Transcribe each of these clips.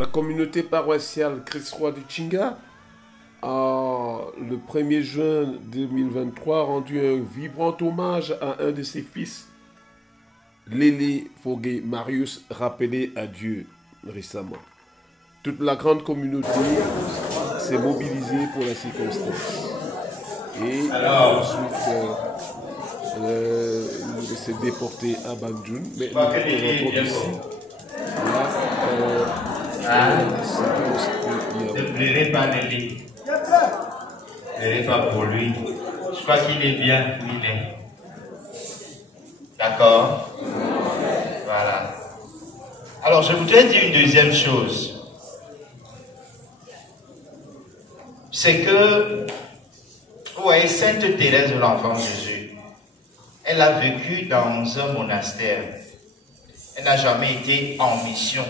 La communauté paroissiale Christ-Roi du Tchinga a, le 1er juin 2023, rendu un vibrant hommage à un de ses fils, Lélé Fogué Marius, rappelé à Dieu récemment. Toute la grande communauté s'est mobilisée pour la circonstance. Et ensuite, il s'est déporté à Banjul. Mais nous rentrons ici. Ne pleurez pas Lélé. Ne pleurez pas pour lui. Je crois qu'il est bien où il est. D'accord? Voilà. Alors, je voudrais dire une deuxième chose. C'est que, vous voyez, Sainte Thérèse de l'Enfant Jésus, elle a vécu dans un monastère. Elle n'a jamais été en mission.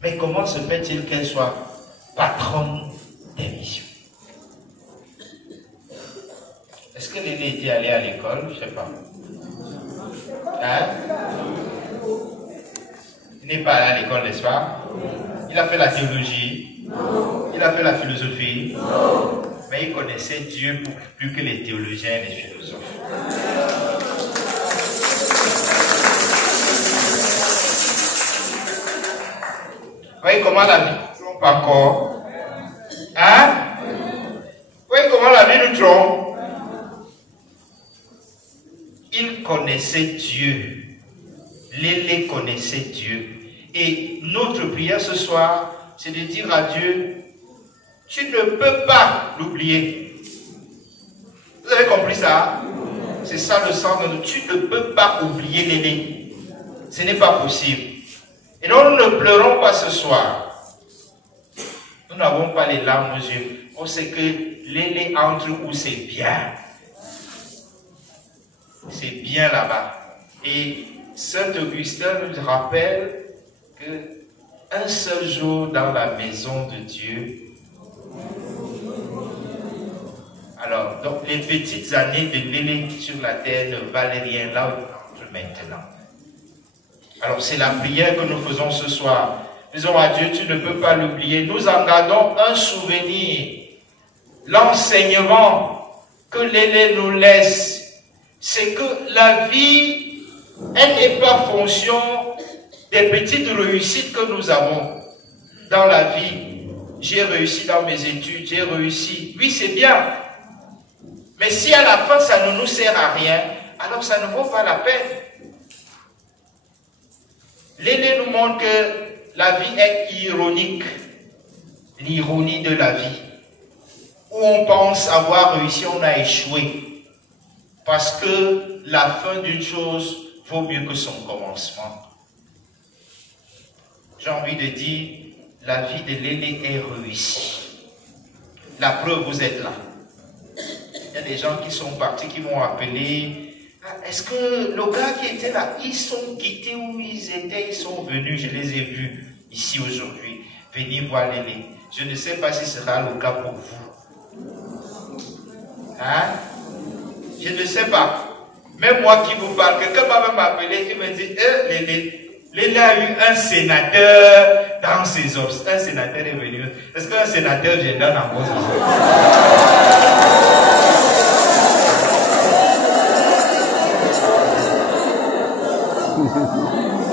Mais comment se fait-il qu'elle soit patronne des missions? Est-ce que Lélé était allé à l'école? Je ne sais pas. Hein? Il n'est pas allé à l'école, n'est-ce pas? Il a fait la théologie. Il a fait la philosophie. Mais il connaissait Dieu plus que les théologiens et les philosophes. Vous voyez comment la vie nous trompe encore? Hein? Vous voyez comment la vie nous trompe? Il connaissait Dieu. Lélé connaissait Dieu. Et notre prière ce soir, c'est de dire à Dieu, tu ne peux pas l'oublier. Vous avez compris ça? C'est ça le sens de nous. Tu ne peux pas oublier Lélé. Ce n'est pas possible. Et donc nous ne pleurons pas ce soir. Nous n'avons pas les larmes aux yeux. On sait que Lélé entre où c'est bien. C'est bien là-bas. Et Saint Augustin nous rappelle que un seul jour dans la maison de Dieu. Alors, donc les petites années de Lélé sur la terre ne valent rien là où on entre maintenant. Alors c'est la prière que nous faisons ce soir. Disons à Dieu, tu ne peux pas l'oublier. Nous en gardons un souvenir. L'enseignement que Lélé nous laisse, c'est que la vie, elle n'est pas fonction des petites réussites que nous avons dans la vie. J'ai réussi dans mes études, j'ai réussi. Oui, c'est bien. Mais si à la fin, ça ne nous sert à rien, alors ça ne vaut pas la peine. Lélé nous montre que la vie est ironique. L'ironie de la vie. Où on pense avoir réussi, on a échoué. Parce que la fin d'une chose vaut mieux que son commencement. J'ai envie de dire, la vie de Lélé est réussie. La preuve, vous êtes là. Il y a des gens qui sont partis, qui vont appeler. Est-ce que le gars qui était là, ils sont quittés où ils étaient, ils sont venus, je les ai vus ici aujourd'hui. Venez voir Lélé. Je ne sais pas si ce sera le cas pour vous. Hein? Je ne sais pas. Même moi qui vous parle, quelqu'un m'a même appelé, il me dit, Lélé a eu un sénateur dans ses obs. Un sénateur est venu. Est-ce qu'un sénateur vient dans vos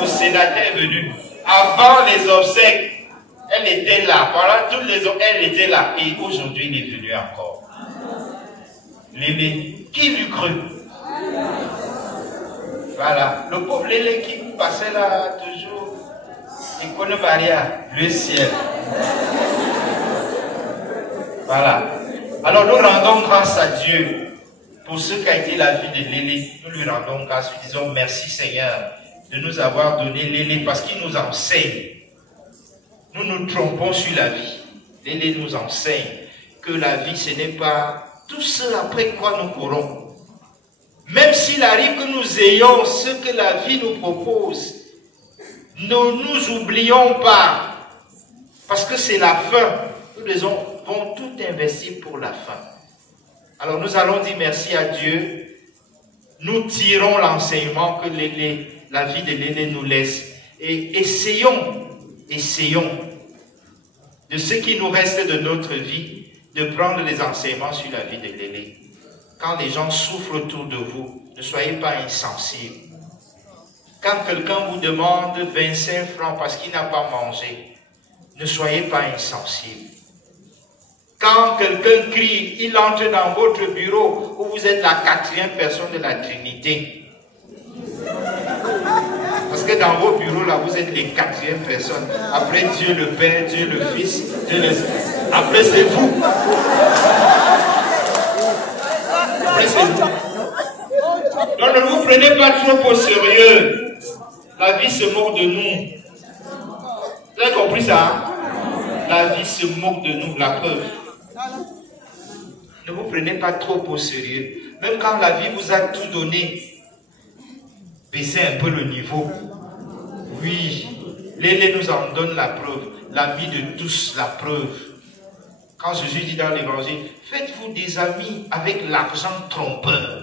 Le sénateur est venu. Avant les obsèques, elle était là. Pendant toutes les obsèques, elle était là. Et aujourd'hui, il est venu encore. Lélé, qui l'eût cru? Voilà. Le pauvre Lélé qui passait là toujours. Il connaît Maria, le ciel. Voilà. Alors nous rendons grâce à Dieu pour ce qu'a été la vie de Lélé. Nous lui rendons grâce. Nous disons merci Seigneur de nous avoir donné Lélé parce qu'il nous enseigne. Nous nous trompons sur la vie. Lélé nous enseigne que la vie ce n'est pas tout ce après quoi nous courons. Même s'il arrive que nous ayons ce que la vie nous propose, ne nous oublions pas. Parce que c'est la fin. Nous devons tout investir pour la fin. Alors nous allons dire merci à Dieu. Nous tirons l'enseignement que la vie de Lélé nous laisse. Et essayons de ce qui nous reste de notre vie, de prendre les enseignements sur la vie de Lélé. Quand les gens souffrent autour de vous, ne soyez pas insensibles. Quand quelqu'un vous demande 25 francs parce qu'il n'a pas mangé, ne soyez pas insensibles. Quand quelqu'un crie, il entre dans votre bureau où vous êtes la 4e personne de la Trinité. Parce que dans vos bureaux, là, vous êtes les 4e personnes. Après Dieu le Père, Dieu le Fils, Dieu le... Après, c'est vous. Après, c'est vous. Donc, ne vous prenez pas trop au sérieux. La vie se moque de nous. Vous avez compris ça, hein? La vie se moque de nous, la preuve. Ne vous prenez pas trop au sérieux. Même quand la vie vous a tout donné, baissez un peu le niveau. Oui, Lélé nous en donne la preuve. L'ami de tous, la preuve. Quand Jésus dit dans l'évangile, faites-vous des amis avec l'argent trompeur.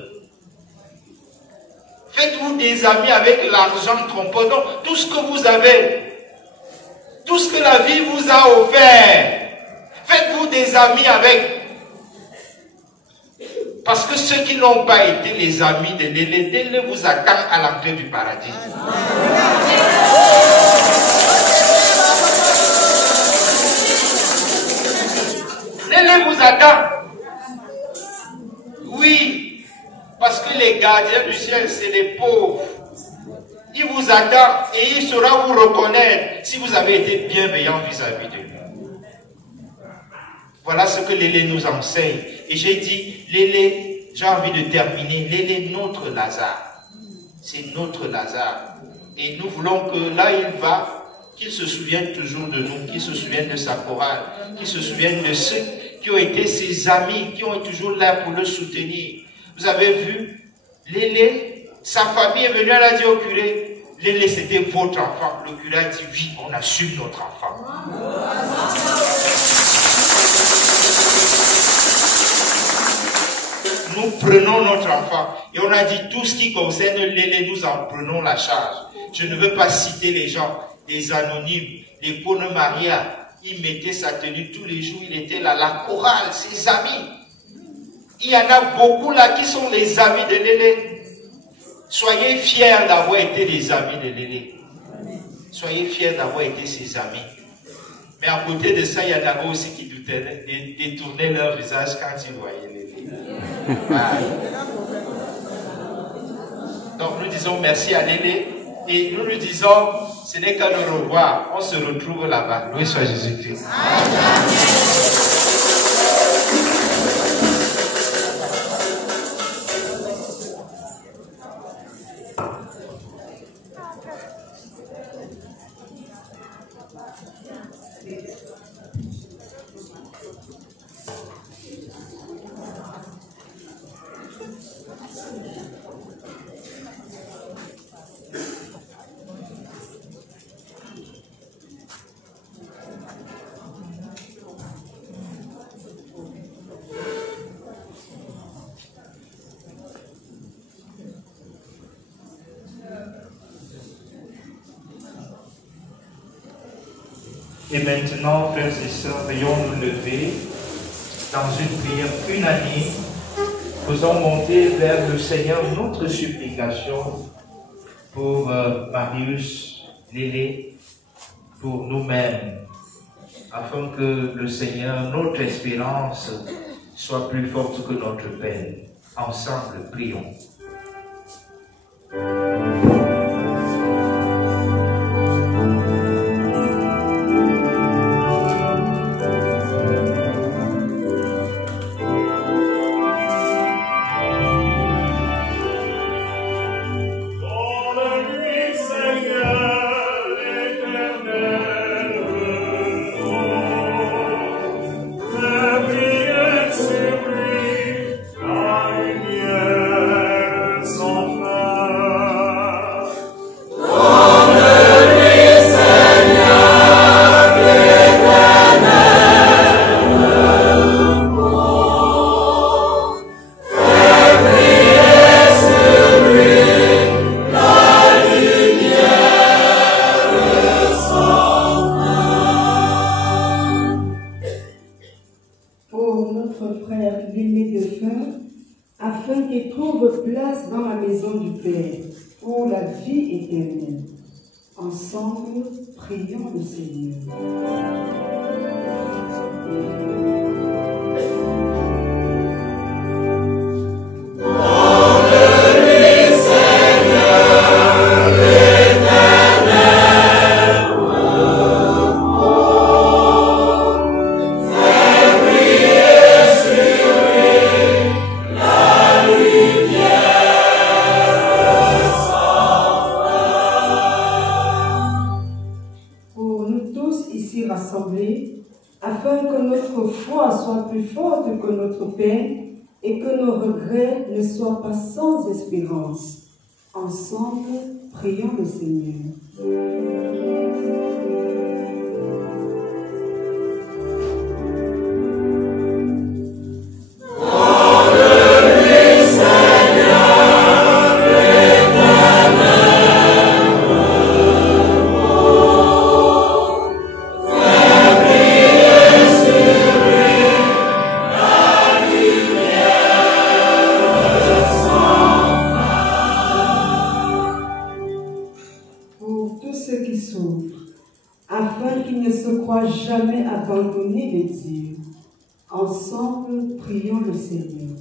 Faites-vous des amis avec l'argent trompeur. Donc, tout ce que vous avez, tout ce que la vie vous a offert, faites-vous des amis avec. Parce que ceux qui n'ont pas été les amis de Lélé, Lélé vous attend à l'entrée du paradis. Lélé vous attend. Oui, parce que les gardiens du ciel, c'est les pauvres. Il vous attend et il saura vous reconnaître si vous avez été bienveillant vis-à-vis de lui. Voilà ce que Lélé nous enseigne. Et j'ai dit, Lélé, j'ai envie de terminer. Lélé, notre Lazare. C'est notre Lazare. Et nous voulons que là il va, qu'il se souvienne toujours de nous, qu'il se souvienne de sa chorale, qu'il se souvienne de ceux qui ont été ses amis, qui ont été toujours là pour le soutenir. Vous avez vu, Lélé, sa famille est venue, elle a dit au curé, Lélé, c'était votre enfant. Le curé a dit, oui, on assume notre enfant. Nous prenons notre enfant. Et on a dit, tout ce qui concerne Lélé, nous en prenons la charge. Je ne veux pas citer les gens, des anonymes, les Kone Maria. Il mettait sa tenue tous les jours, il était là, la chorale, ses amis. Il y en a beaucoup là qui sont les amis de Lélé. Soyez fiers d'avoir été les amis de Lélé. Soyez fiers d'avoir été ses amis. Mais à côté de ça, il y en avait aussi qui détournaient leur visage quand ils voyaient Lélé. Voilà. Donc nous disons merci à Lélé. Et nous disons, ce n'est qu'à nous revoir. On se retrouve là-bas. Loué soit Jésus-Christ. Et maintenant, frères et sœurs, veuillons nous lever dans une prière unanime. Faisons monter vers le Seigneur notre supplication pour Marius, Lélé, pour nous-mêmes, afin que le Seigneur, notre espérance, soit plus forte que notre peine. Ensemble, prions. La lumière qui trouve place dans la maison du Père pour la vie éternelle. Ensemble, prions le Seigneur. Afin que notre foi soit plus forte que notre peine et que nos regrets ne soient pas sans espérance. Ensemble, prions le Seigneur. Afin qu'ils ne se croient jamais abandonnés de Dieu. Ensemble, prions le Seigneur.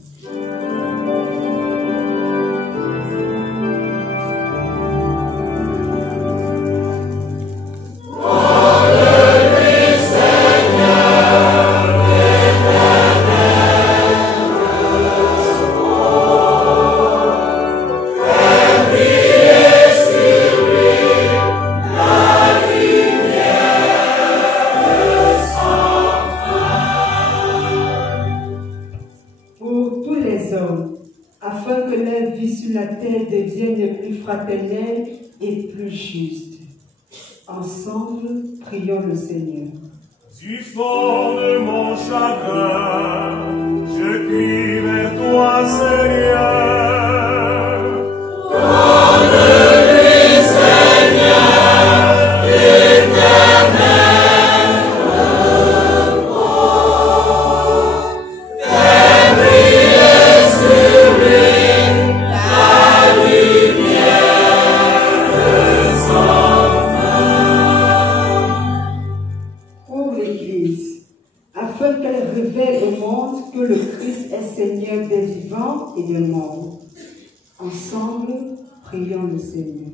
Afin que leur vie sur la terre devienne plus fraternelle et plus juste. Ensemble, prions le Seigneur. Du fond de mon chagrin, je crie vers toi, Seigneur. Donne-lui, Seigneur, l'éternel. Afin qu'elle révèle au monde que le Christ est Seigneur des vivants et des morts. Ensemble, prions le Seigneur.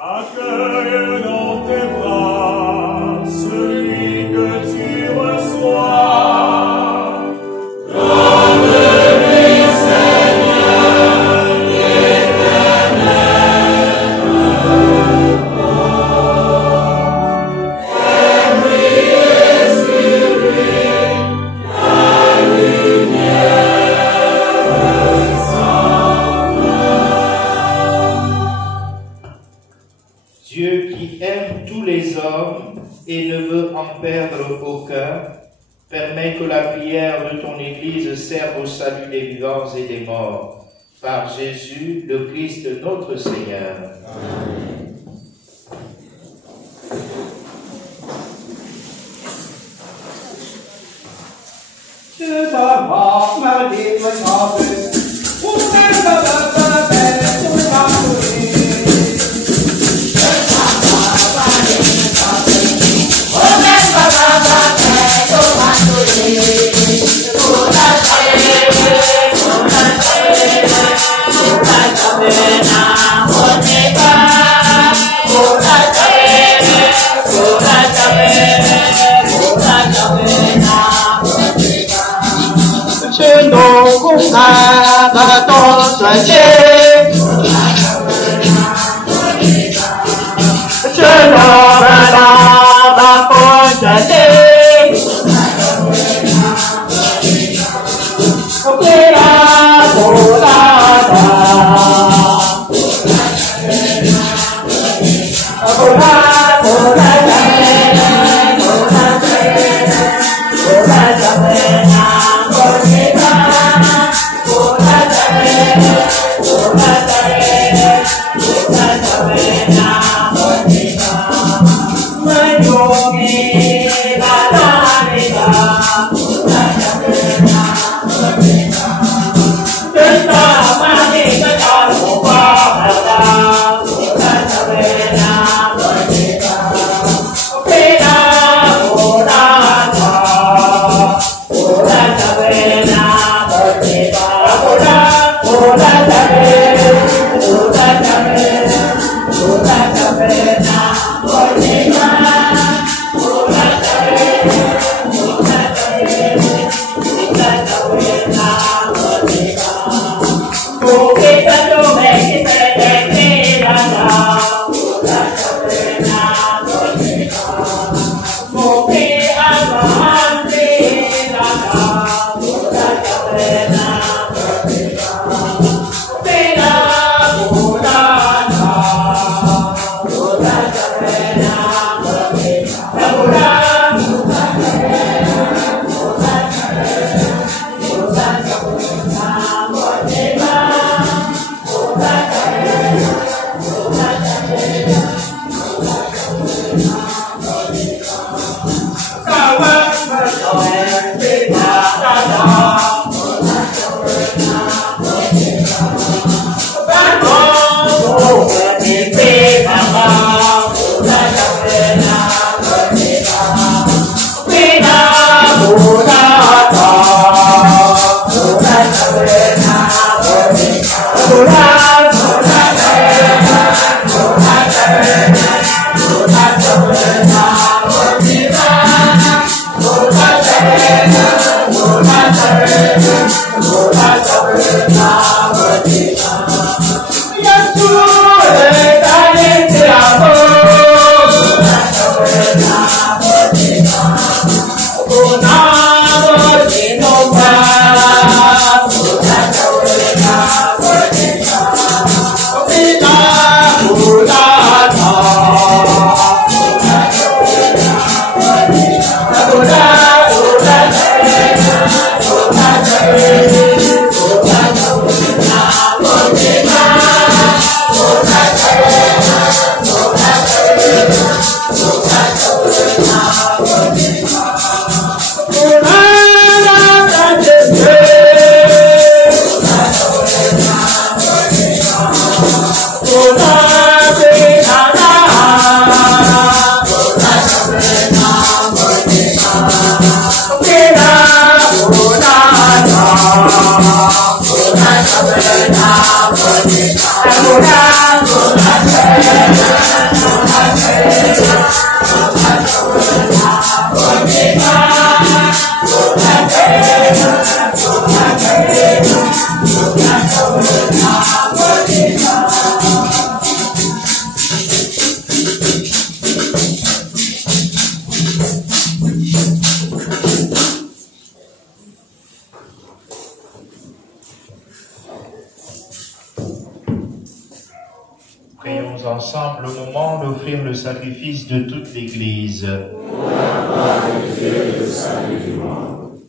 Accueille dans tes bras celui que tu reçois. Donne-lui, Seigneur, l'éternel. Dieu qui aime tous les hommes et ne veut en perdre aucun, permet que la prière de ton Église serve au salut des vivants et des morts. Par Jésus, le Christ notre Seigneur. Amen. Je t'avance ma vie, ma chance, pour faire la paix, pour la Hãy subscribe cho kênh Ghiền Mì Gõ để không bỏ lỡ những video hấp dẫn. Prions ensemble au moment d'offrir le sacrifice de toute l'Église. Pour la gloire de Dieu et le salut du monde.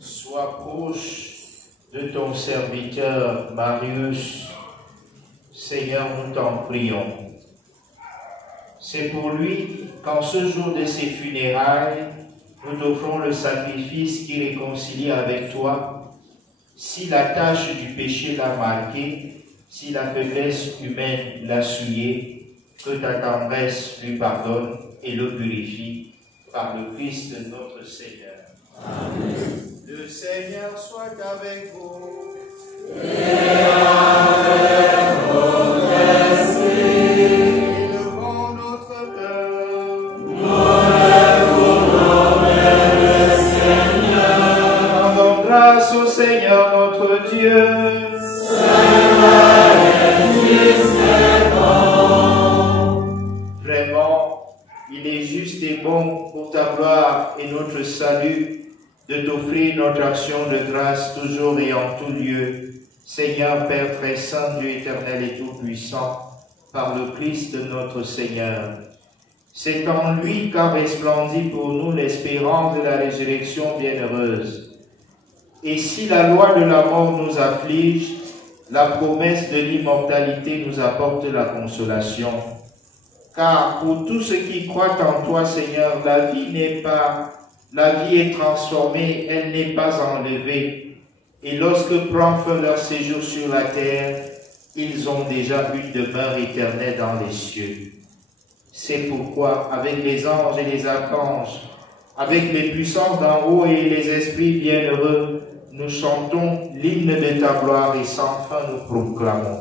Sois proche de ton serviteur Marius. Seigneur, nous t'en prions. C'est pour lui qu'en ce jour de ses funérailles, nous t'offrons le sacrifice qui réconcilie avec toi. Si la tâche du péché l'a marqué, si la faiblesse humaine l'a souillé, que ta tendresse lui pardonne et le purifie par le Christ notre Seigneur. Amen. Le Seigneur soit avec vous. Et avec votre esprit. Élevons notre cœur. Nous voulons le Seigneur. Rendons grâce au Seigneur notre Dieu. Vraiment, il est juste et bon pour ta gloire et notre salut de t'offrir notre action de grâce toujours et en tout lieu. Seigneur, Père très saint, Dieu éternel et tout-puissant, par le Christ notre Seigneur. C'est en lui qu'a resplendit pour nous l'espérance de la résurrection bienheureuse. Et si la loi de la mort nous afflige, la promesse de l'immortalité nous apporte la consolation. Car pour tous ceux qui croient en toi, Seigneur, la vie est transformée, elle n'est pas enlevée. Et lorsque prend fin leur séjour sur la terre, ils ont déjà une demeure éternelle dans les cieux. C'est pourquoi, avec les anges et les archanges, avec les puissances d'en haut et les esprits bienheureux, nous chantons l'hymne de ta gloire et sans fin nous proclamons.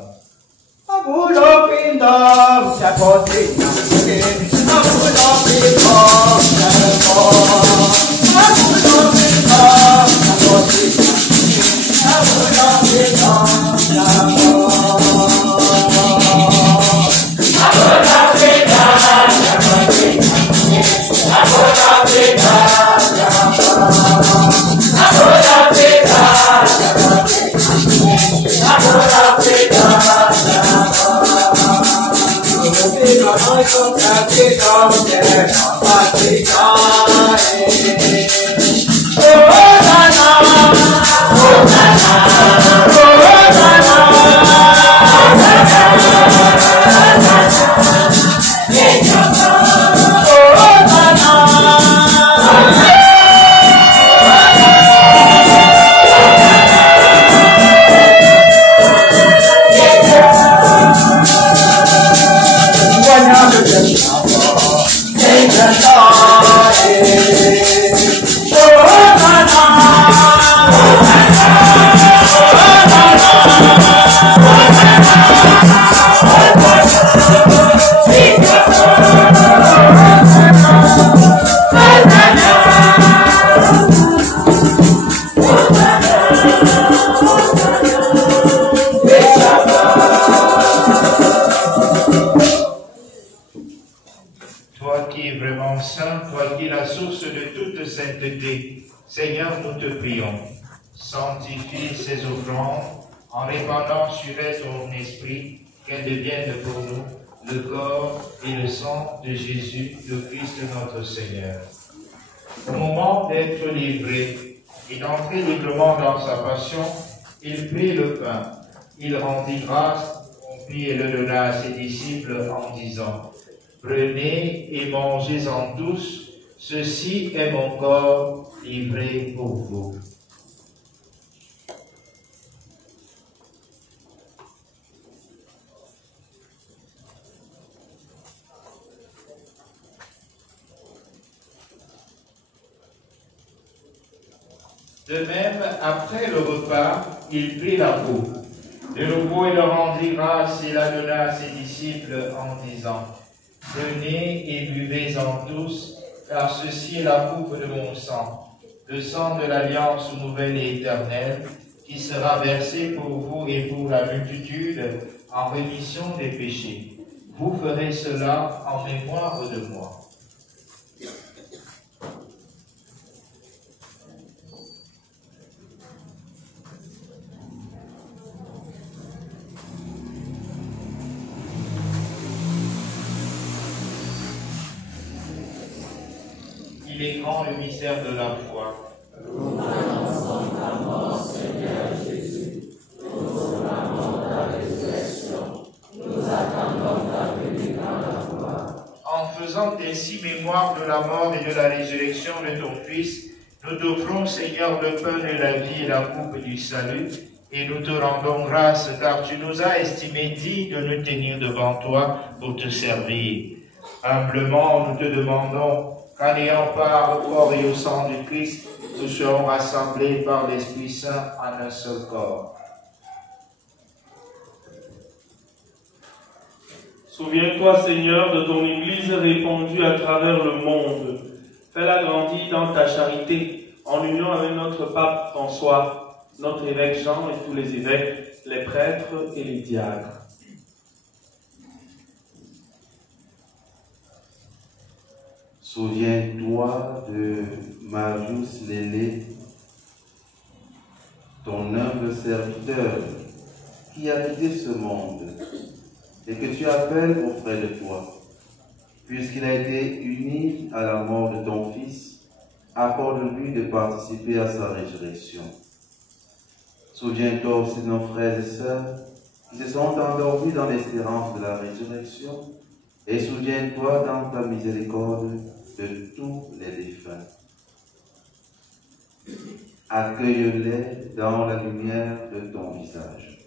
Seigneur, nous te prions, sanctifie ces offrandes en répandant sur elles ton esprit, qu'elles deviennent pour nous le corps et le sang de Jésus, le Christ notre Seigneur. Au moment d'être livré et d'entrer librement dans sa passion, il prit le pain, il rendit grâce, rompit et le donna à ses disciples en disant, « Prenez et mangez-en tous, ceci est mon corps livré pour vous. » De même, après le repas, il prit la coupe. De nouveau, il rendit grâce et la donna à ses disciples en disant, « Prenez et buvez-en tous, car ceci est la coupe de mon sang, le sang de l'alliance nouvelle et éternelle, qui sera versé pour vous et pour la multitude en rémission des péchés. Vous ferez cela en mémoire de moi. » célébrons le mystère de la foi. Nous annonçons ta mort, Seigneur Jésus. Nous proclamons ta résurrection. Nous attendons ta venue dans la gloire. En faisant ainsi mémoire de la mort et de la résurrection de ton Fils, nous t'offrons, Seigneur, le pain de la vie et la coupe du salut, et nous te rendons grâce, car tu nous as estimés dignes de nous tenir devant toi pour te servir. Humblement, nous te demandons qu'en ayant part au corps et au sang du Christ, nous serons rassemblés par l'Esprit Saint en un seul corps. Souviens-toi, Seigneur, de ton Église répandue à travers le monde. Fais-la grandir dans ta charité, en union avec notre pape François, notre évêque Jean et tous les évêques, les prêtres et les diacres. Souviens-toi de Marius Lélé, ton humble serviteur, qui a quitté ce monde, et que tu appelles auprès de toi, puisqu'il a été uni à la mort de ton Fils, accorde-lui de participer à sa résurrection. Souviens-toi aussi de nos frères et sœurs qui se sont endormis dans l'espérance de la résurrection, et souviens-toi dans ta miséricorde de tous les défunts. Accueille-les dans la lumière de ton visage.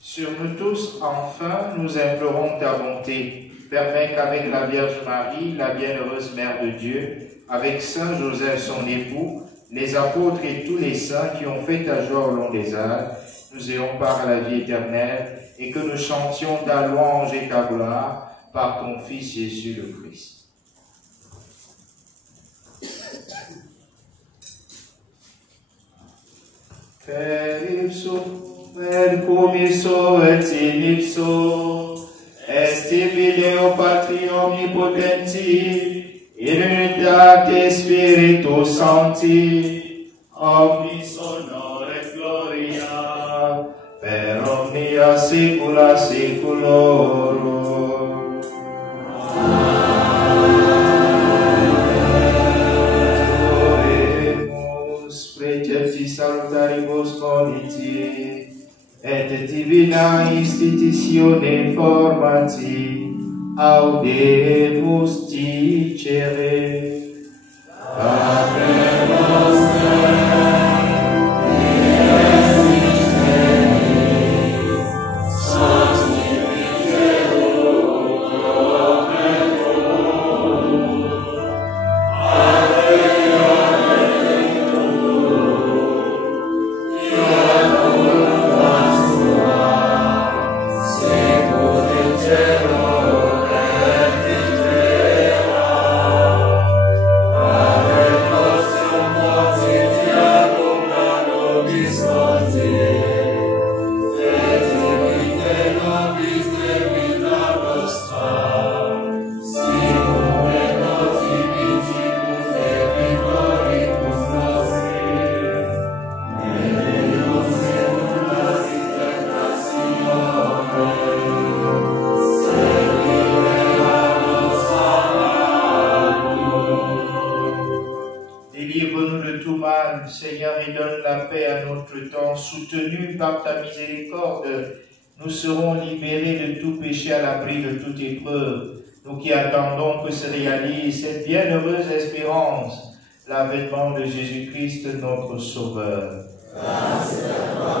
Sur nous tous, enfin, nous implorons ta bonté. Permets qu'avec la Vierge Marie, la bienheureuse Mère de Dieu, avec Saint Joseph son époux, les apôtres et tous les saints qui ont fait ta joie au long des âges, nous ayons part à la vie éternelle et que nous chantions ta louange et ta gloire par ton Fils Jésus le Christ. Per ipso, per cum ipso et in ipso, est filio Patri omnipotenti, in unitate Spiritus Sancti, omnis honor et gloria, per omnia saecula saeculorum. Oremus, precepti salutaribus boniti, et divina institutione formati, audemus dicere. Pater noster, soutenus par ta miséricorde, nous serons libérés de tout péché à l'abri de toute épreuve, nous qui attendons que se réalise cette bienheureuse espérance, l'avènement de Jésus-Christ notre Sauveur. Grâce à toi,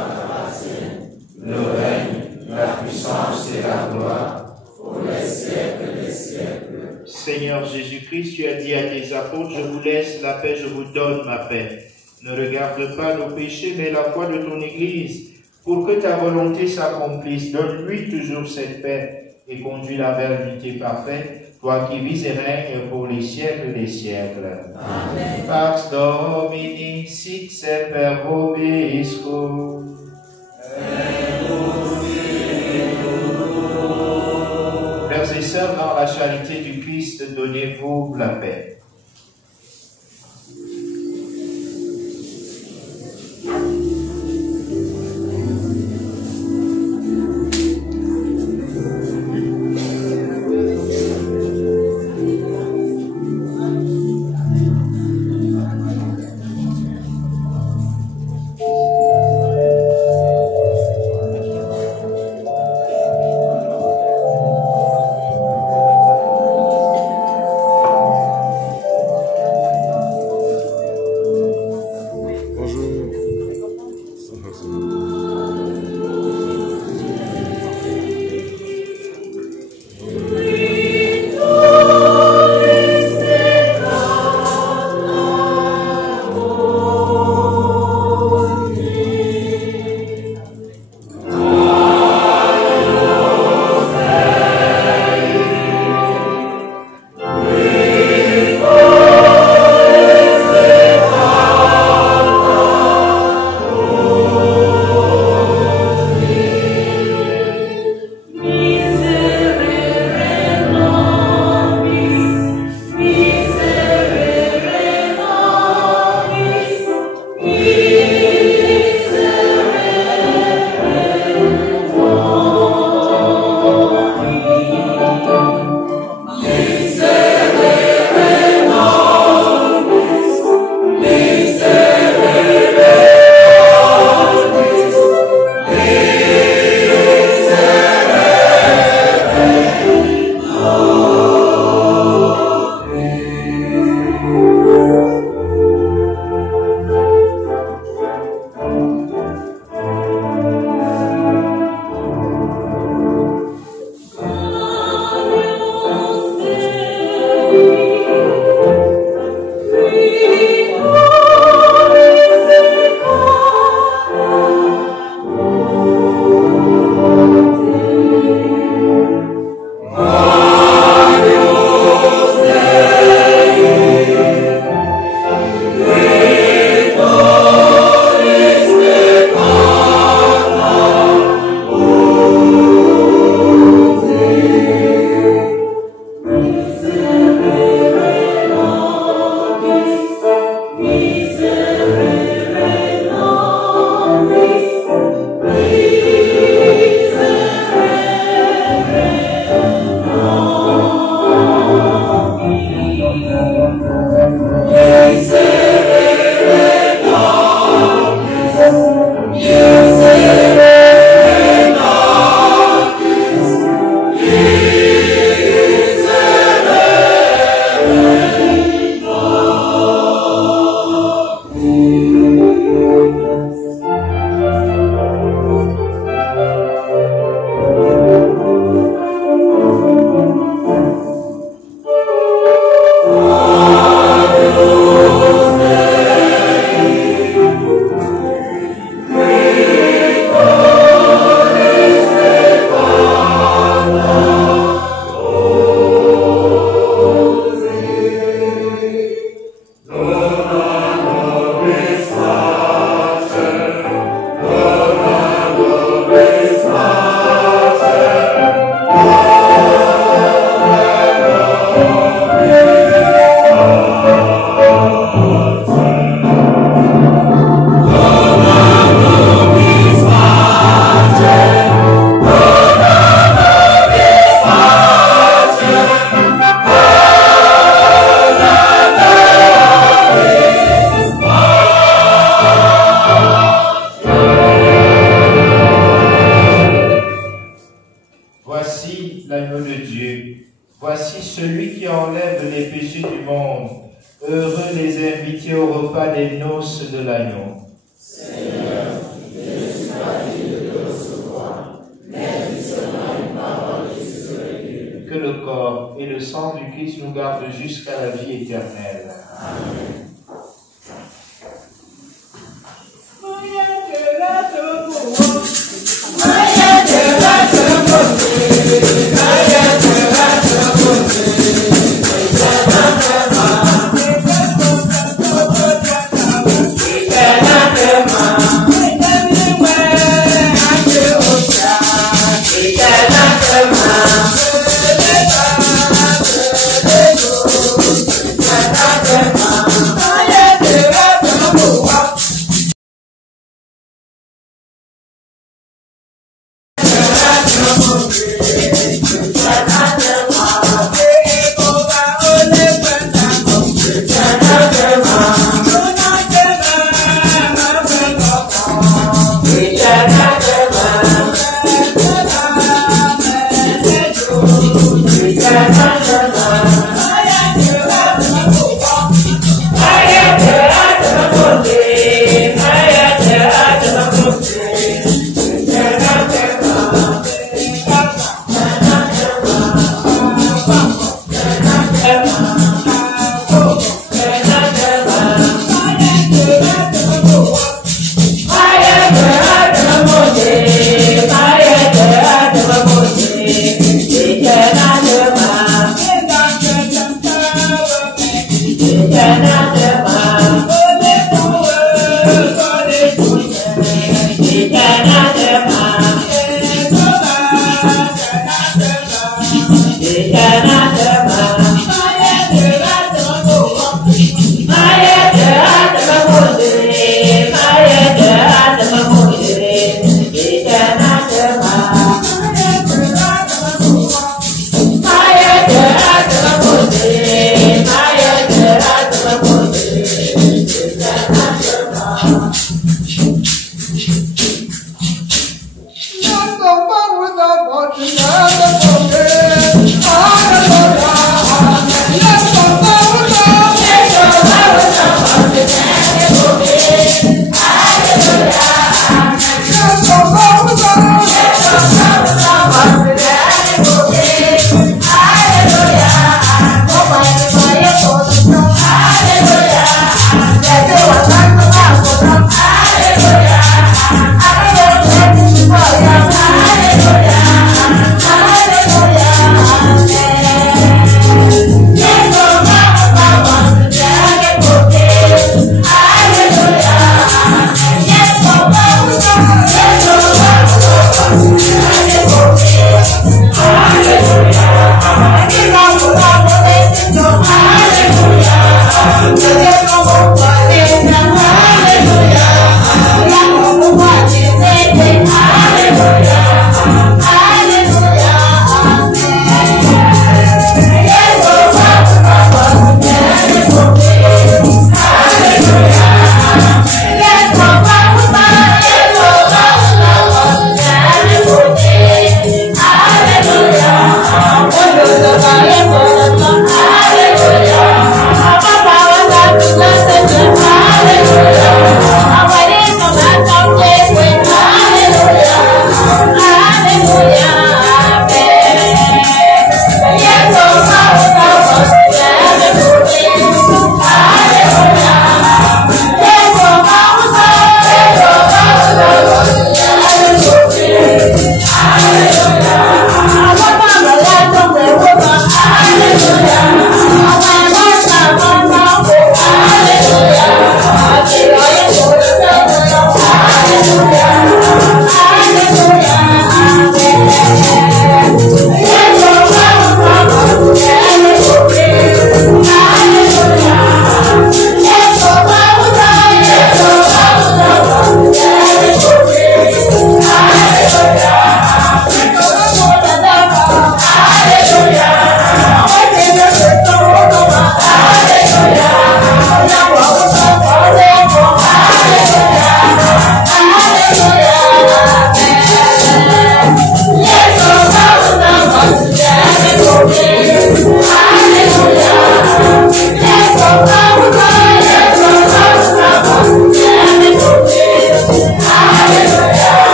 le règne, la puissance et la gloire, pour les siècles des siècles. Seigneur Jésus-Christ, tu as dit à tes apôtres, je vous laisse la paix, je vous donne ma paix. Ne regarde pas nos péchés, mais la foi de ton Église, pour que ta volonté s'accomplisse. Donne-lui toujours cette paix et conduis-la vers l'unité parfaite, toi qui vis et règnes pour les siècles des siècles. Amen. Pax Domini, sic semper vobiscum. Frères et sœurs, dans la charité du Christ, donnez-vous la paix.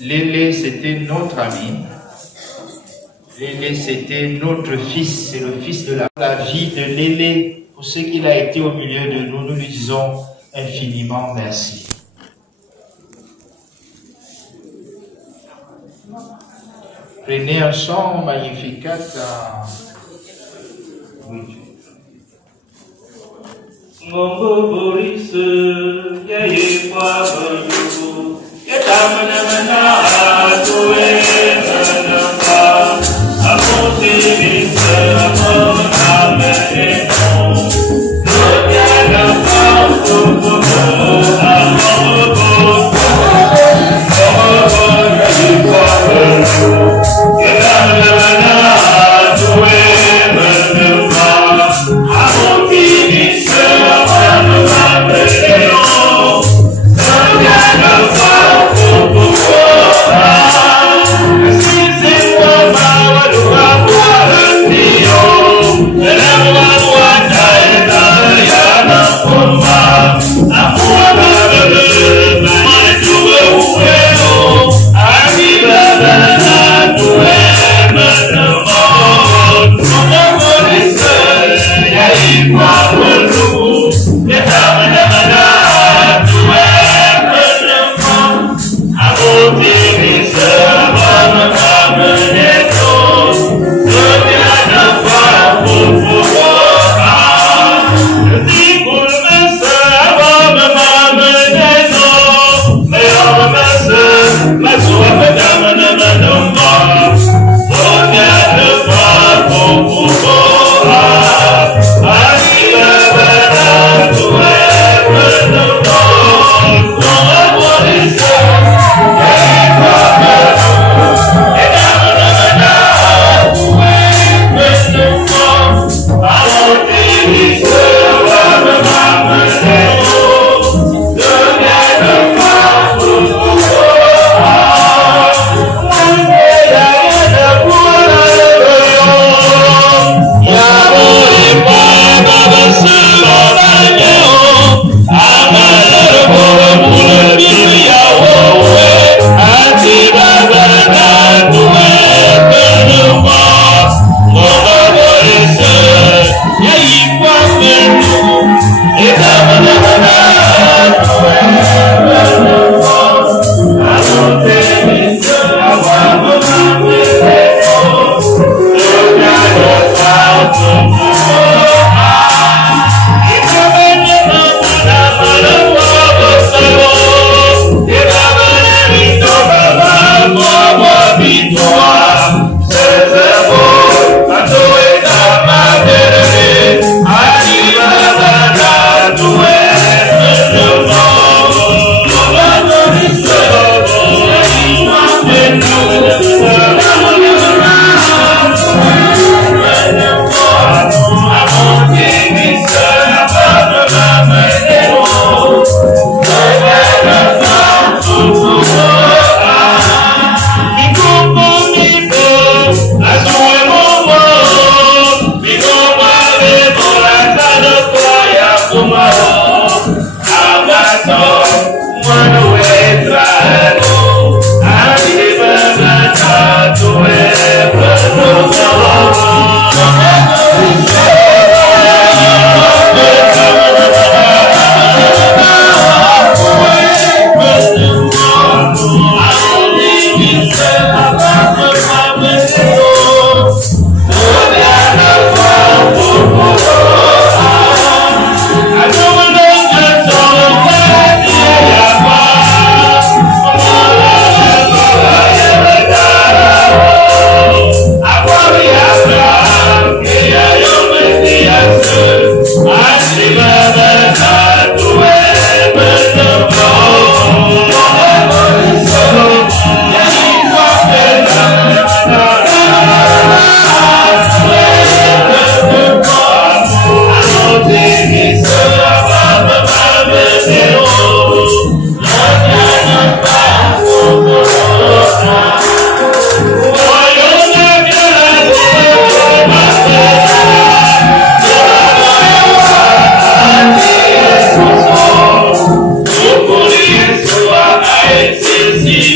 Lélé, c'était notre ami. Lélé, c'était notre fils. C'est le fils de la vie de Lélé. Pour ce qu'il a été au milieu de nous, nous lui disons infiniment merci. Prenez un chant magnificat. Ngombo Boris, yaye kwa banyu, yatamana mana atuwe manamba, amote bisa amona meneno, loyana pamogo, amogo, yaye kwa banyu, yatamana mana atuwe manamba, amote bisa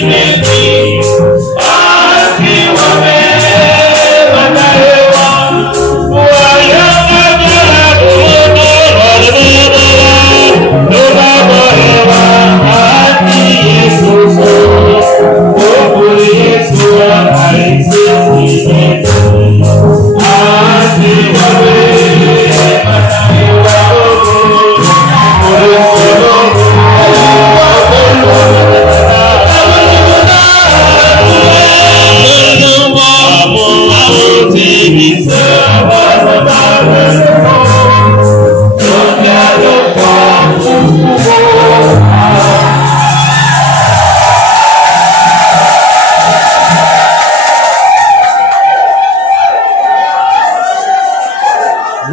Amen.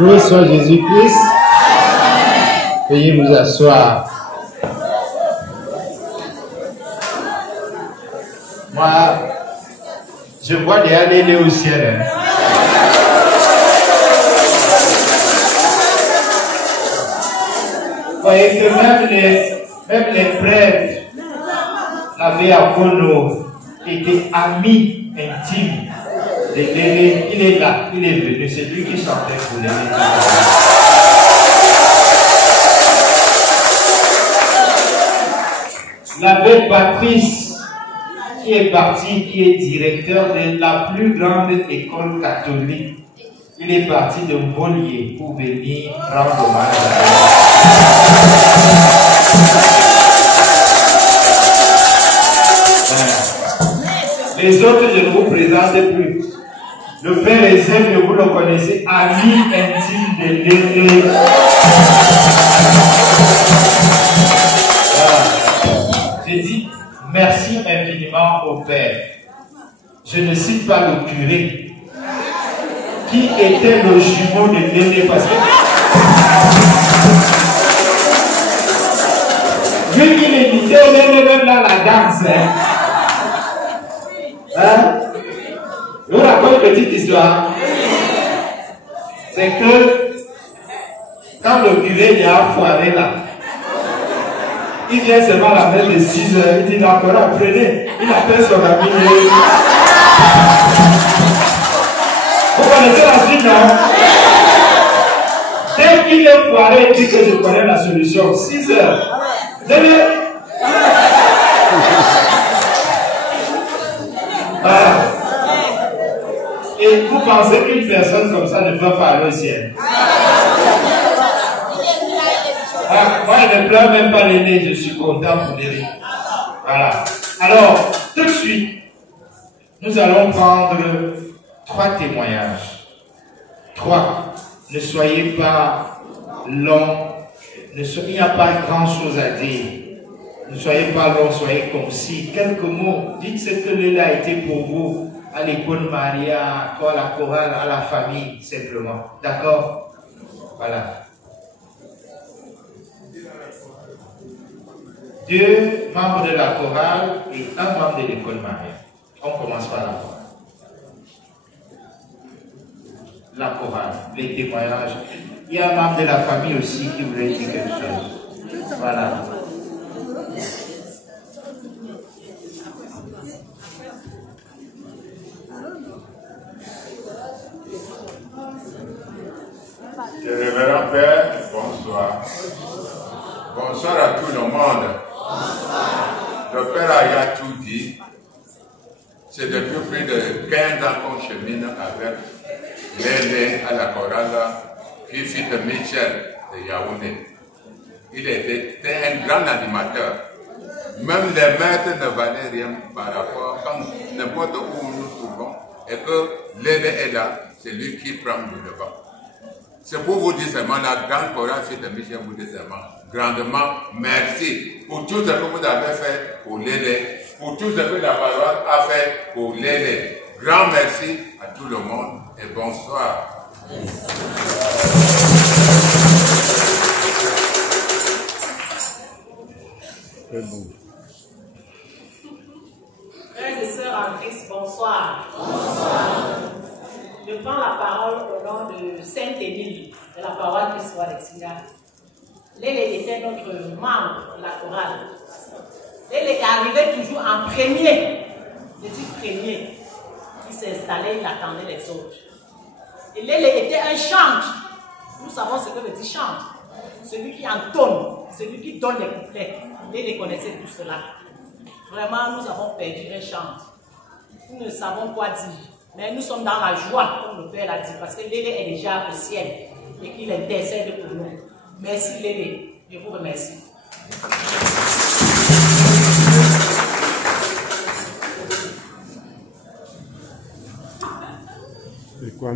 Loué soit Jésus-Christ. Veuillez vous asseoir. Moi, je vois déjà Lélé au ciel. Vous voyez que même les prêtres avaient à Kono été amis intimes de Lélé. Il est là, il est venu, c'est lui qui chantait pour Lélé. L'abbé Patrice, qui est parti, qui est directeur de la plus grande école catholique, il est parti de Mbolié pour venir rendre hommage à les autres, je ne vous présente plus. Le père Ezel, vous le connaissez, ami intime de Lélé. Je dis merci infiniment au Père. Je ne cite pas le curé qui était le jumeau de Lélé parce que vu qu'il imitait Lélé même dans la danse. Je vous raconte une petite histoire. C'est que quand le curé il a foiré là, il vient seulement la mettre de 6 heures, il dit encore apprenez, il appelle son ami. Vous connaissez la suite, non? Dès qu'il est foiré, il dit que je connais la solution. 6 heures. Voilà. Et vous pensez qu'une personne comme ça ne peut pas aller au ciel? Moi, je ne pleure même pas Lélé, je suis content pour Lélé. Voilà. Alors, tout de suite, nous allons prendre 3 témoignages. 3. Ne soyez pas long. Il n'y a pas grand chose à dire. Ne soyez pas long, soyez concis. Quelques mots. Dites ce que Lélé a été pour vous à l'école Maria, à la chorale, à la famille, simplement. D'accord? Voilà. 2 membres de la chorale et 1 membre de l'école Maria. On commence par la chorale. La chorale, les témoignages. Il y a un membre de la famille aussi qui voulait dire quelque chose. Voilà. Le révérend Père, bonsoir. Bonsoir à tout le monde. Le Père a tout dit. C'est depuis plus de 15 ans qu'on chemine avec Lélé à la chorale, puis fils de Michel de Yaoundé. Il était un grand animateur. Même les maîtres ne valaient rien par rapport, comme n'importe où nous nous trouvons, et que Lélé est là, c'est lui qui prend le devant. C'est pour vous dire seulement, la grande chorale fils de Michel vous dit seulement, grandement merci pour tout ce que vous avez fait pour Lélé, pour tout ce que la paroisse a fait pour Lélé. Grand merci à tout le monde et bonsoir. Frères et sœurs en Christ, bonsoir. Bonsoir. Je prends la parole au nom de Saint-Émile, de la paroisse du Soir d'Exinga. Lélé était notre membre de la chorale. Lélé est arrivé toujours en premier. Je dis premier. Il s'installait, il attendait les autres. Et Lélé était un chantre. Nous savons ce que veut dire chantre. Celui qui entonne, celui qui donne les couplets. Lélé connaissait tout cela. Vraiment, nous avons perdu un chantre. Nous ne savons quoi dire. Mais nous sommes dans la joie, comme le Père l'a dit, parce que Lélé est déjà au ciel et qu'il intercède pour nous. Merci Lélé, je vous remercie. C'est quoi?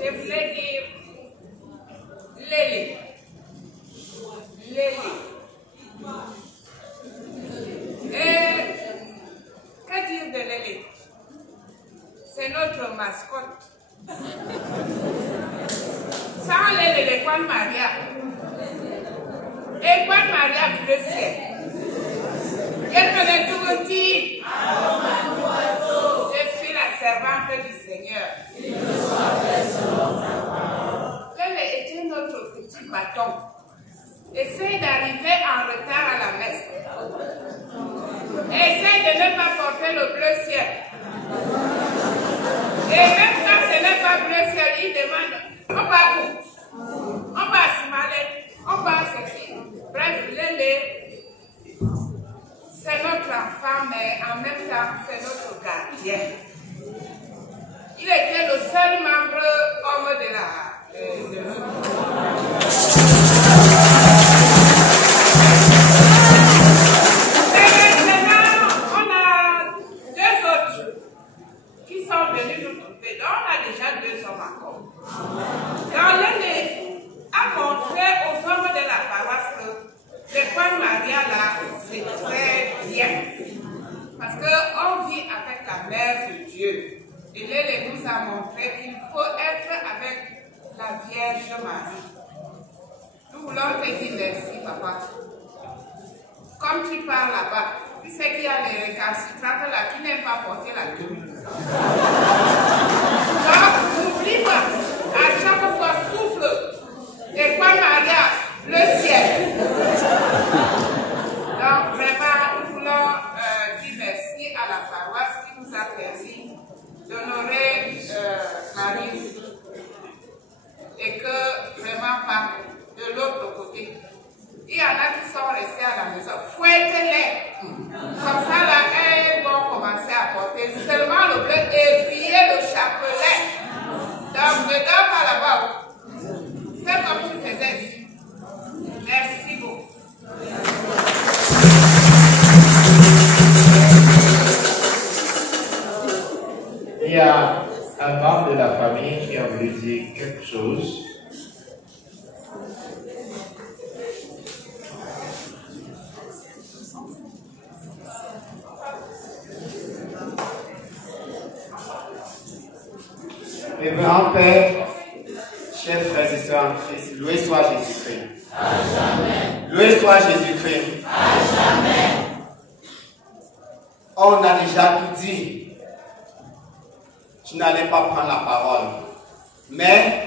Je voulais dire, Lélé. C'est notre mascotte. Sans Lélé, les Kwan Maria. Et Kwan Maria, le ciel. Elle me tout dit. Je suis la servante du Seigneur. Lélé était notre petit bâton. Essaye d'arriver en retard à la messe. Essaye de ne pas porter le bleu ciel. Et même quand ce n'est pas bleu ciel, il demande, on va où? On va à Simalé, on va à ceci. Bref, Lélé, c'est notre enfant, mais en même temps, c'est notre gardien. Il était le seul membre homme de la... sont venus nous trouver. Donc, on a déjà 2 hommes encore. Donc, Lélé a montré aux hommes de la paroisse que le Kwan Maria là, c'est très bien. Parce qu'on vit avec la mère de Dieu. Et Lélé nous a montré qu'il faut être avec la Vierge Marie. Nous voulons te dire merci, papa. Comme tu parles là-bas, tu sais qu'il y a les récalcitrantes là qui n'aiment pas porter la tenue. Donc, n'oublie pas, à chaque fois, souffle. Et quoi, Maria, le ciel. Donc, vraiment, nous voulons dire merci à la paroisse qui nous a permis d'honorer Marie. Et que, vraiment, pas de l'autre côté. Il y en a qui sont restés à la maison. Fouettez-les. Comme ça, là, elles vont commencer à porter seulement le bleu et briller le chapelet. Donc, ne dors pas là-bas. Fais comme tu faisais ici. Merci beaucoup. Il y a un membre de la famille qui a voulu dire quelque chose. Mes grands-pères, chers frères et sœurs en Christ, loué soit Jésus-Christ. Loué soit Jésus-Christ. On a déjà tout dit. Je n'allais pas prendre la parole. Mais,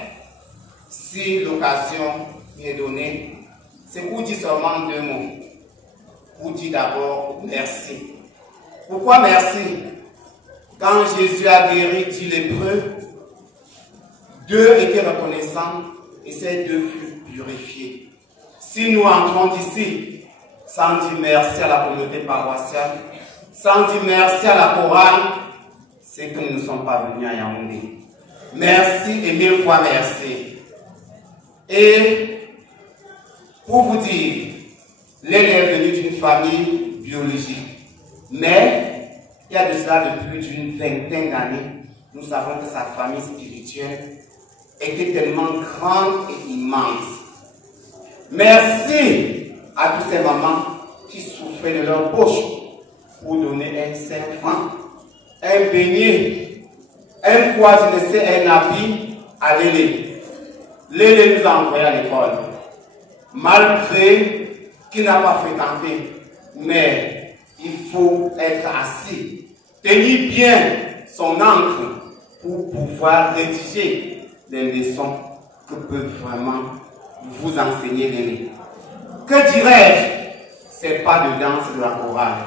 si l'occasion m'est donnée, c'est pour dire seulement 2 mots. Pour dire d'abord merci. Pourquoi merci? Quand Jésus a guéri 10 lépreux, 2 étaient reconnaissants et ces 2 furent purifiés. Si nous entrons d'ici sans dire merci à la communauté paroissiale, sans dire merci à la chorale, c'est que nous ne sommes pas venus à Yaoundé. Merci et 1000 fois merci. Et pour vous dire, Lélé est venu d'une famille biologique, mais il y a de cela de plus d'une vingtaine d'années, nous savons que sa famille spirituelle était tellement grande et immense. Merci à tous ces mamans qui souffraient de leur poche pour donner un 5 francs, un beignet, un poids, je ne sais, un habit à Lélé. Lélé nous a envoyés à l'école, malgré qu'il n'a pas fréquenté, mais il faut être assis, tenir bien son encre pour pouvoir rédiger les leçons que peut vraiment vous enseigner Lélé. Que dirais-je? C'est pas de danse de la chorale.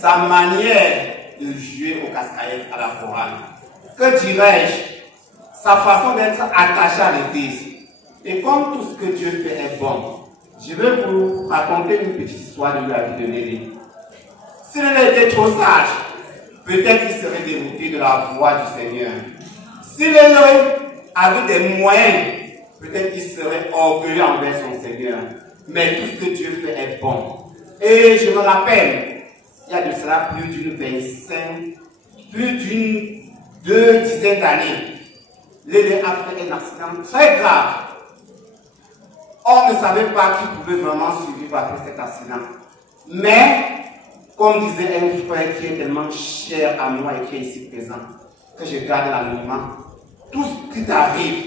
Sa manière de jouer au cascaïette à la chorale. Que dirais-je? Sa façon d'être attaché à l'église. Et comme tout ce que Dieu fait est bon, je vais vous raconter une petite histoire de la vie de Lélé. Si Lélé était trop sage, peut-être qu'il serait dérouté de la voix du Seigneur. Si Lélé avait des moyens, peut-être qu'il serait orgueilleux envers son Seigneur. Mais tout ce que Dieu fait est bon. Et je me rappelle, il y a de cela plus d'une 2 dizaines d'années, Lélé a fait un accident très grave. On ne savait pas qui pouvait vraiment survivre après cet accident. Mais comme disait un frère qui est tellement cher à moi et qui est ici présent, que je garde l'anonymat, tout ce qui t'arrive,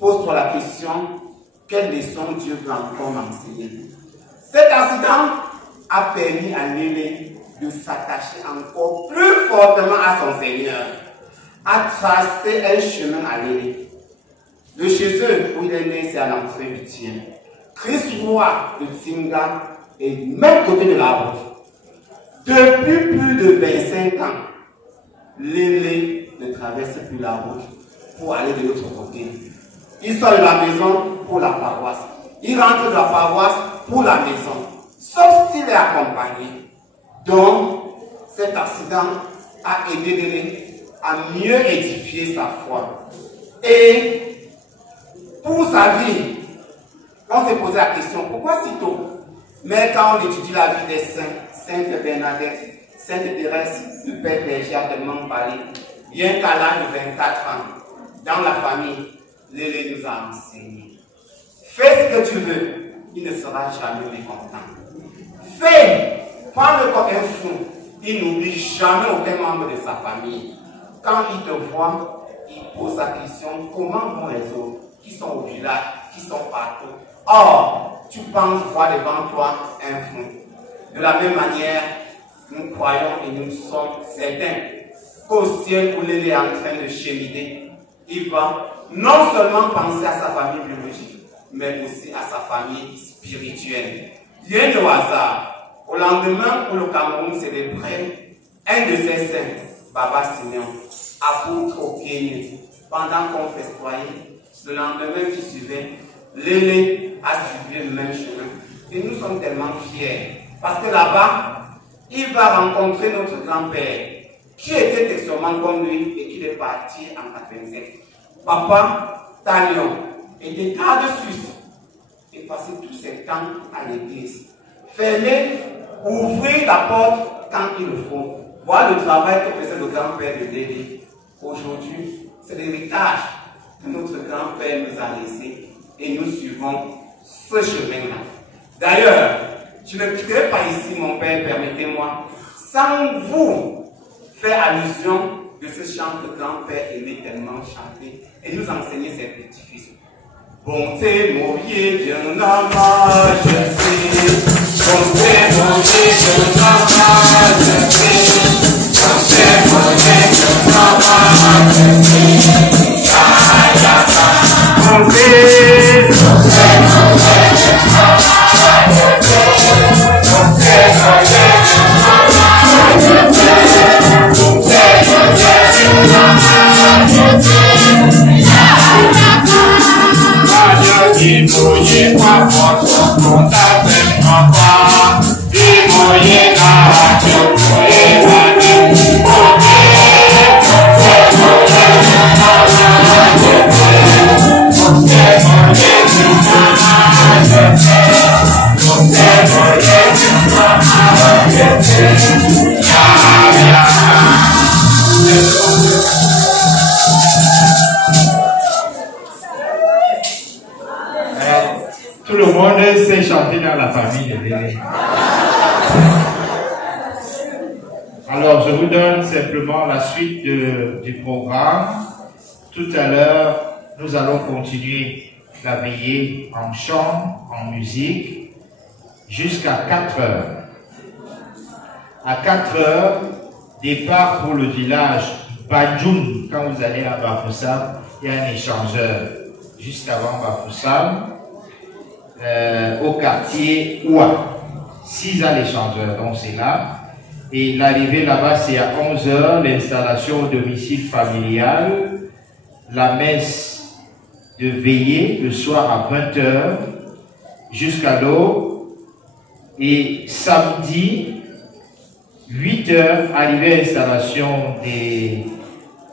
pose-toi la question, quelle leçon Dieu veut encore m'enseigner. Cet accident a permis à Lélé de s'attacher encore plus fortement à son Seigneur, à tracer un chemin à Lélé. De chez eux, où il est né, c'est à l'entrée 8e. Christ Roi de Tsinga est du même côté de la route. Depuis plus de 25 ans, Lélé ne traverse plus la route pour aller de l'autre côté. Il sort de la maison pour la paroisse. Il rentre de la paroisse pour la maison. Sauf s'il est accompagné. Donc, cet accident a aidé Lélé à mieux édifier sa foi. Et pour sa vie, on s'est posé la question, pourquoi si tôt? Mais quand on étudie la vie des saints, Sainte Bernadette, Sainte Thérèse, le Père Berger a tellement parlé. Il y a un cas là de 24 ans, dans la famille, Lélé nous a enseigné. Fais ce que tu veux, il ne sera jamais mécontent. Fais, prends-le comme un fou, il n'oublie jamais aucun membre de sa famille. Quand il te voit, il pose la question, comment vont les autres qui sont au village, qui sont partout? Or, tu penses voir devant toi un fou. De la même manière, nous croyons et nous sommes certains qu'au ciel où Lélé est en train de cheminer, il va non seulement penser à sa famille biologique, mais aussi à sa famille spirituelle. Rien de hasard. Au lendemain où le Cameroun célébrait un de ses saints, Baba Simeon, apôtre au Kenya, pendant qu'on festoyait, le lendemain qui suivait, Lélé a suivi le même chemin. Et nous sommes tellement fiers. Parce que là-bas, il va rencontrer notre grand-père, qui était textuellement comme lui et qui est parti en 87. Papa Talion était garde suisse et passait tous ses temps à l'église. Fermer, ouvrir la porte quand il le faut. Voilà le travail que faisait le grand-père de Lélé. Aujourd'hui, c'est l'héritage que notre grand-père nous a laissé et nous suivons ce chemin-là. D'ailleurs, je ne quitterai pas ici, mon père, permettez-moi, sans vous faire allusion de ce chant que grand-père aimait tellement chanter et nous enseigner ses petits-fils. Bonté, mouillé, bien en majesté. Bonté, mouillé, bien en majesté. Bonté, mouillé, bien en majesté. Tout le monde sait chanter dans la famille de Lélé. Alors, je vous donne simplement la suite du programme. Tout à l'heure, nous allons continuer la veillée en chant, en musique, jusqu'à 4 heures. À 4 heures, départ pour le village Banjoun. Quand vous allez à Bafoussam, il y a un échangeur juste avant Bafoussam. Au quartier Oua. 6 ans l'échangeur, donc c'est là. Et l'arrivée là-bas, c'est à 11 h, l'installation au domicile familial, la messe de veillée le soir à 20 h jusqu'à l'aube. Et samedi, 8 h, arrivée installation des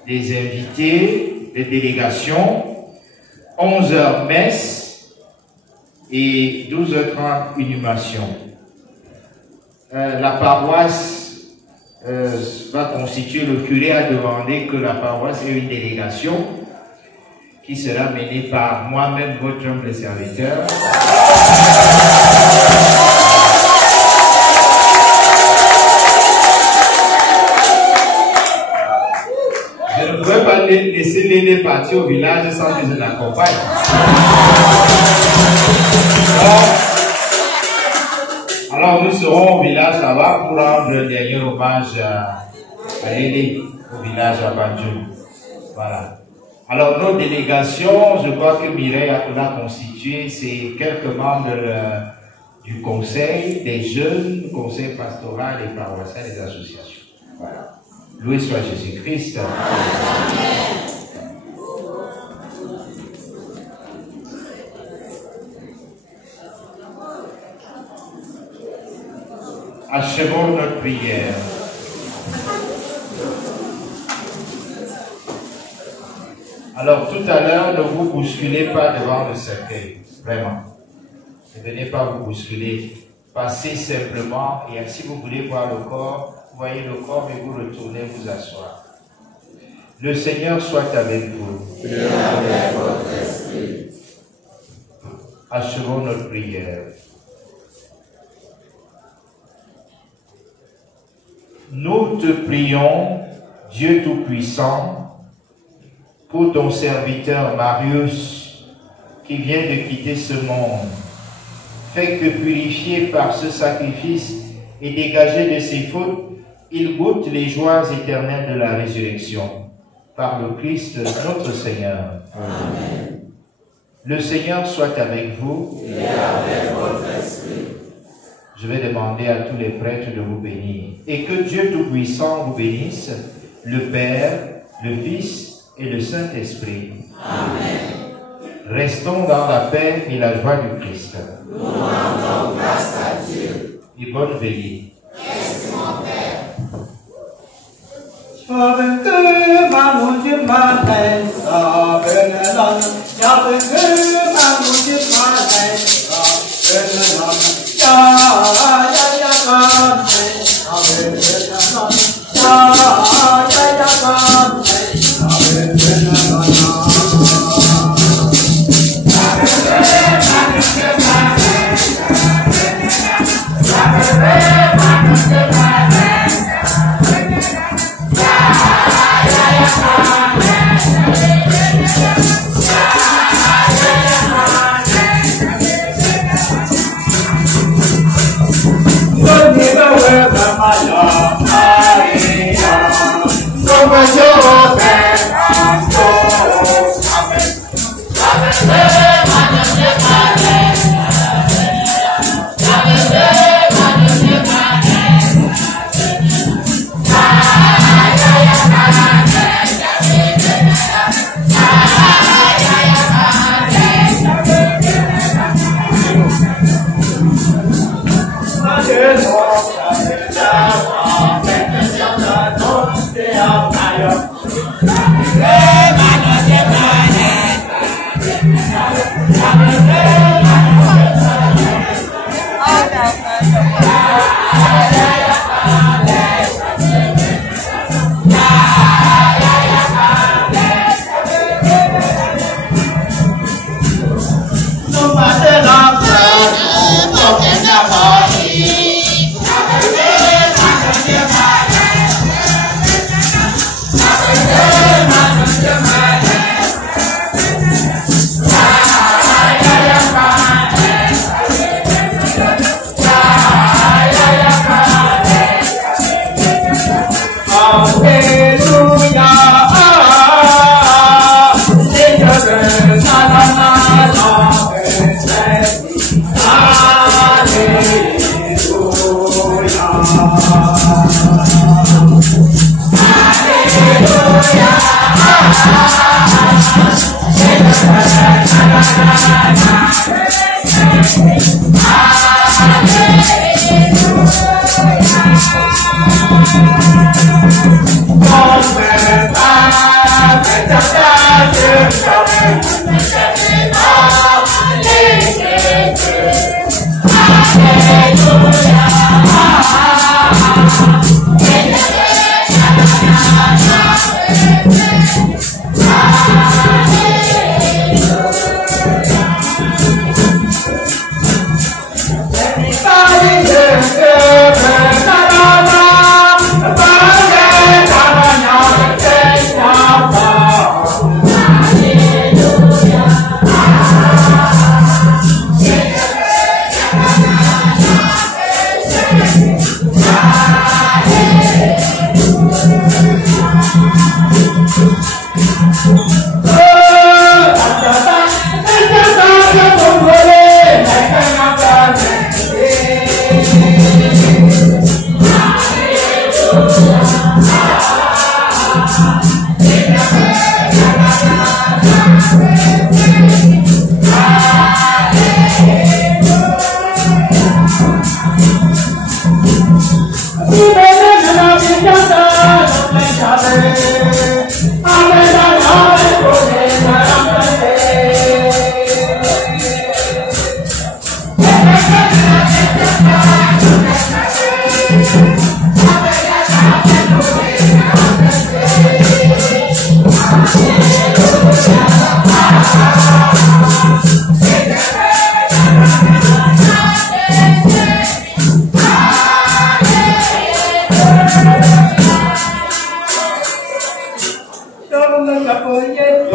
invités, des délégations, 11 h, messe, et 12 h 30 inhumation. La paroisse va constituer, le curé a demandé que la paroisse ait une délégation qui sera menée par moi-même, votre humble serviteur. laisser Lélé partir au village sans que je l'accompagne. Alors nous serons au village là-bas pour rendre le dernier hommage à Lélé, au village à Banjo. Voilà. Alors nos délégations, je crois que Mireille l'a constitué, c'est quelques membres du conseil, des jeunes, conseil pastoral, des paroissiens, des associations. Voilà. Loué soit Jésus-Christ. Achevons notre prière. Alors tout à l'heure, ne vous bousculez pas devant le cercueil, vraiment. Ne venez pas vous bousculer. Passez simplement et si vous voulez voir le corps, voyez le corps et vous retournez vous asseoir. Le Seigneur soit avec vous. Et avec votre esprit. Achevons notre prière. Nous te prions, Dieu Tout-Puissant, pour ton serviteur Marius, qui vient de quitter ce monde. Fais que purifié par ce sacrifice et dégagé de ses fautes, il goûte les joies éternelles de la résurrection. Par le Christ notre Seigneur. Amen. Le Seigneur soit avec vous. Et avec votre esprit. Je vais demander à tous les prêtres de vous bénir. Et que Dieu Tout-Puissant vous bénisse, le Père, le Fils et le Saint-Esprit. Amen. Restons dans la paix et la joie du Christ. Nous rendons grâce à Dieu. Et bonne veillée. Merci mon Père. Bye.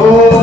Oh,